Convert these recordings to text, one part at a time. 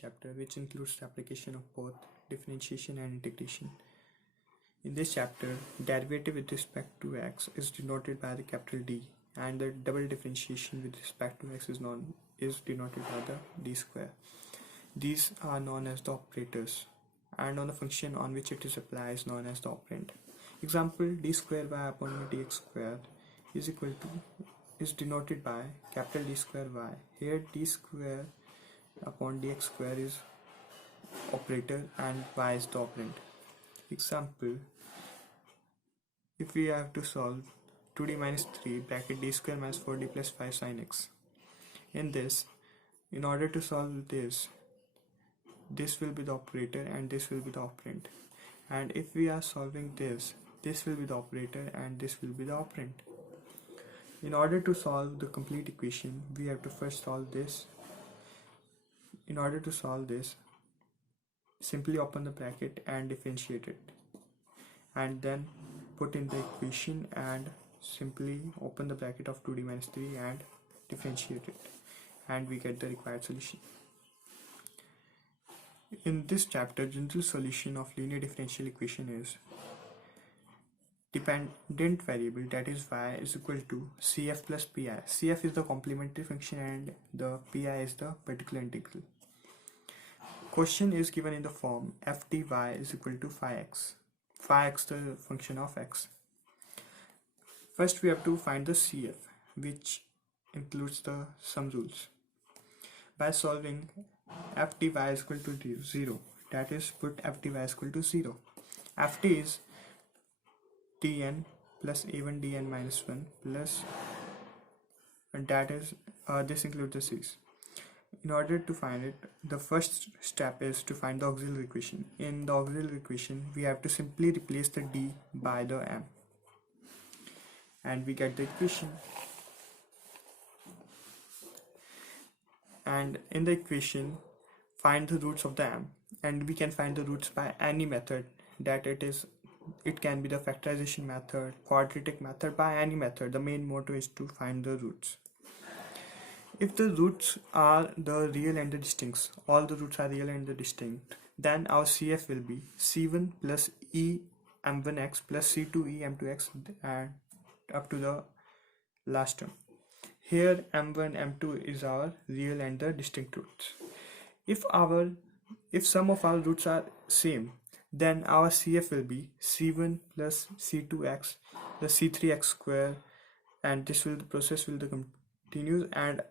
chapter which includes the application of both differentiation and integration. In this chapter, derivative with respect to x is denoted by the capital D, and the double differentiation with respect to x is denoted by the d square. These are known as the operators, and on the function on which it is applied is known as the operand. Example: d square y upon dx square is denoted by capital D square y. Here d square upon dx square is operator and y is the operand. Example: if we have to solve 2d minus 3 bracket d square minus 4d plus 5 sin x. In order to solve this will be the operator and this will be the operand. And if we are solving this will be the operator and this will be the operand. In order to solve the complete equation, we have to first solve this. In order to solve this, simply open the bracket and differentiate it, and then put in the equation and simply open the bracket of 2d minus 3 and differentiate it, and we get the required solution. In this chapter, general solution of linear differential equation is dependent variable, that is y, is equal to cf plus pi. Cf is the complementary function and the pi is the particular integral. Question is given in the form f dy is equal to phi x. Phi x the function of x. First we have to find the cf, which includes the sum rules. By solving f dy is equal to 0, that is, put f dy is equal to 0. Ft is dn plus a1 dn minus 1 plus, and that is this includes the series. In order to find it, the first step is to find the auxiliary equation. In the auxiliary equation, we have to simply replace the d by the m, and we get the equation. And in the equation, find the roots of the m, and we can find the roots by any method, that it can be the factorization method, quadratic method, by any method. The main motto is to find the roots. If the roots are the real and the distinct, all the roots are real and the distinct, then our CF will be C1 plus E m1x plus C2 E m2x and up to the last term. Here m1 m2 is our real and the distinct roots. If some of our roots are same, then our CF will be C1 plus C2x plus C3x square, and the process will continue, and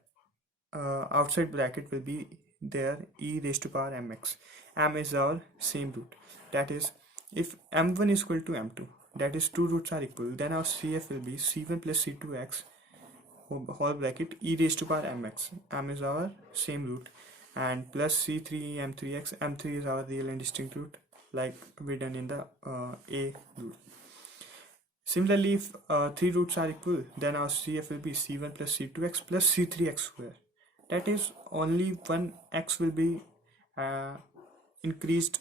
outside bracket will be there e raised to power mx. M is our same root. That is, if m1 is equal to m2, that is, two roots are equal, then our CF will be C1 plus C2x whole bracket e raised to power mx. M is our same root, and plus C3 m3x. M3 is our real and distinct root, like we done in the A root. Similarly, if three roots are equal, then our CF will be C1 plus C2x plus C3x square. That is, only one x will be increased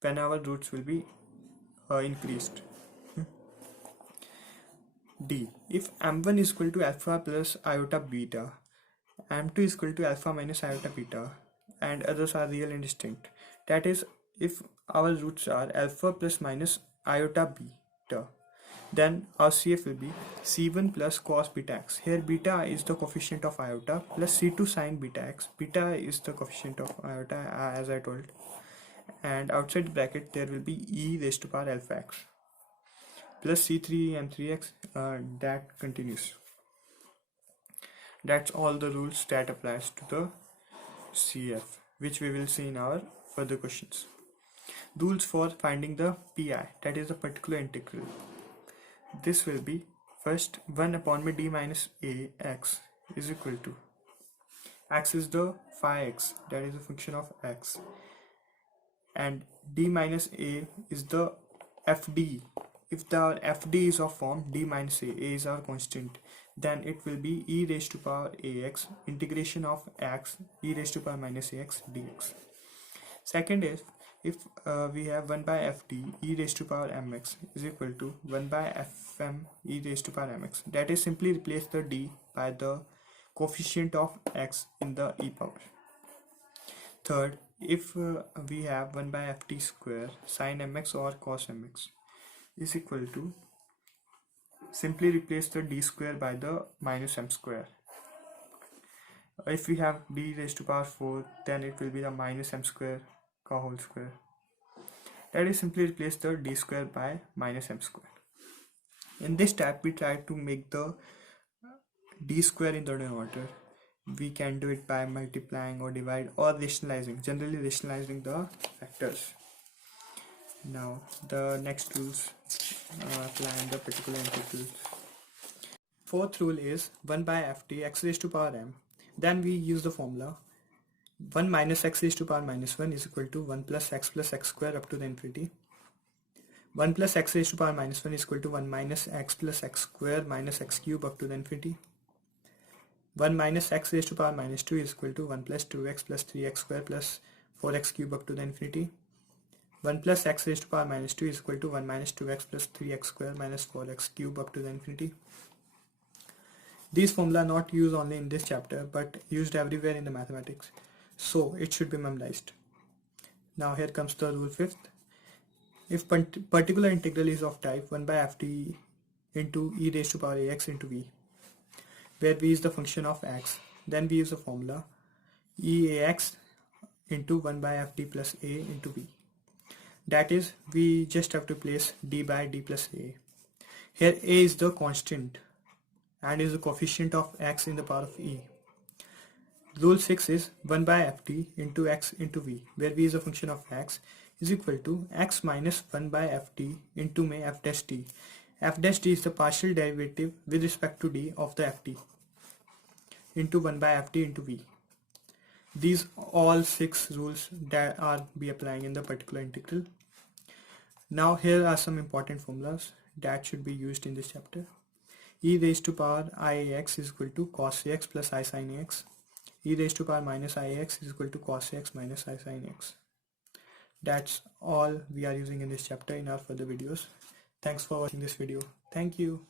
when our roots will be increased. D. If m1 is equal to alpha plus iota beta, m2 is equal to alpha minus iota beta, and others are real and distinct. That is, if our roots are alpha plus minus iota beta, then our CF will be C1 plus cos beta x. Here beta is the coefficient of iota plus C2 sin beta x. Beta is the coefficient of iota, as I told, and outside the bracket there will be e raised to power alpha x plus C3 m3x. That continues. That's all the rules that applies to the CF, which we will see in our further questions. Rules for finding the PI, that is the particular integral. This will be first 1 upon d minus a x is equal to, x is the phi x, that is a function of x, and d minus a is the fd. If the fd is of form d minus a is our constant, then it will be e raised to power ax integration of x e raised to power minus ax dx. Second is, if we have 1 by fd e raised to power mx is equal to 1 by fm e raised to power mx, that is, simply replace the d by the coefficient of x in the e power. Third, If we have 1 by ft square sin mx or cos mx is equal to, simply replace the d square by the minus m square. If we have d raised to power 4, then it will be the minus m square ka whole square. That is, simply replace the d square by minus m square. In this step, we try to make the d square in the denominator. We can do it by multiplying or divide or rationalizing, generally rationalizing the factors. Now the next rules apply in the particular integral. Fourth rule is 1 by ft x raised to power m. Then we use the formula 1 minus x raised to power minus 1 is equal to 1 plus x square up to the infinity. 1 plus x raised to power minus 1 is equal to 1 minus x plus x square minus x cube up to the infinity. 1 minus x raised to power minus 2 is equal to 1 plus 2x plus 3x square plus 4x cube up to the infinity. 1 plus x raised to power minus 2 is equal to 1 minus 2x plus 3x square minus 4x cube up to the infinity. These formulas are not used only in this chapter but used everywhere in the mathematics, so it should be memorized. Now here comes the rule 5th. If particular integral is of type 1 by ft into e raised to power ax into v, where v is the function of x, then we use the formula eax into 1 by ft plus a into v. That is, we just have to place d by d plus a. Here a is the constant and is the coefficient of x in the power of e. Rule 6 is 1 by ft into x into v, where v is a function of x, is equal to x minus 1 by ft into may f dash t. F dash t is the partial derivative with respect to d of the ft into 1 by ft into v. These all 6 rules that are be applying in the particular integral. Now here are some important formulas that should be used in this chapter. E raised to power iax is equal to cos ax plus I sin ax. E raised to power minus iax is equal to cos ax minus I sin ax. That's all we are using in this chapter in our further videos. Thanks for watching this video. Thank you.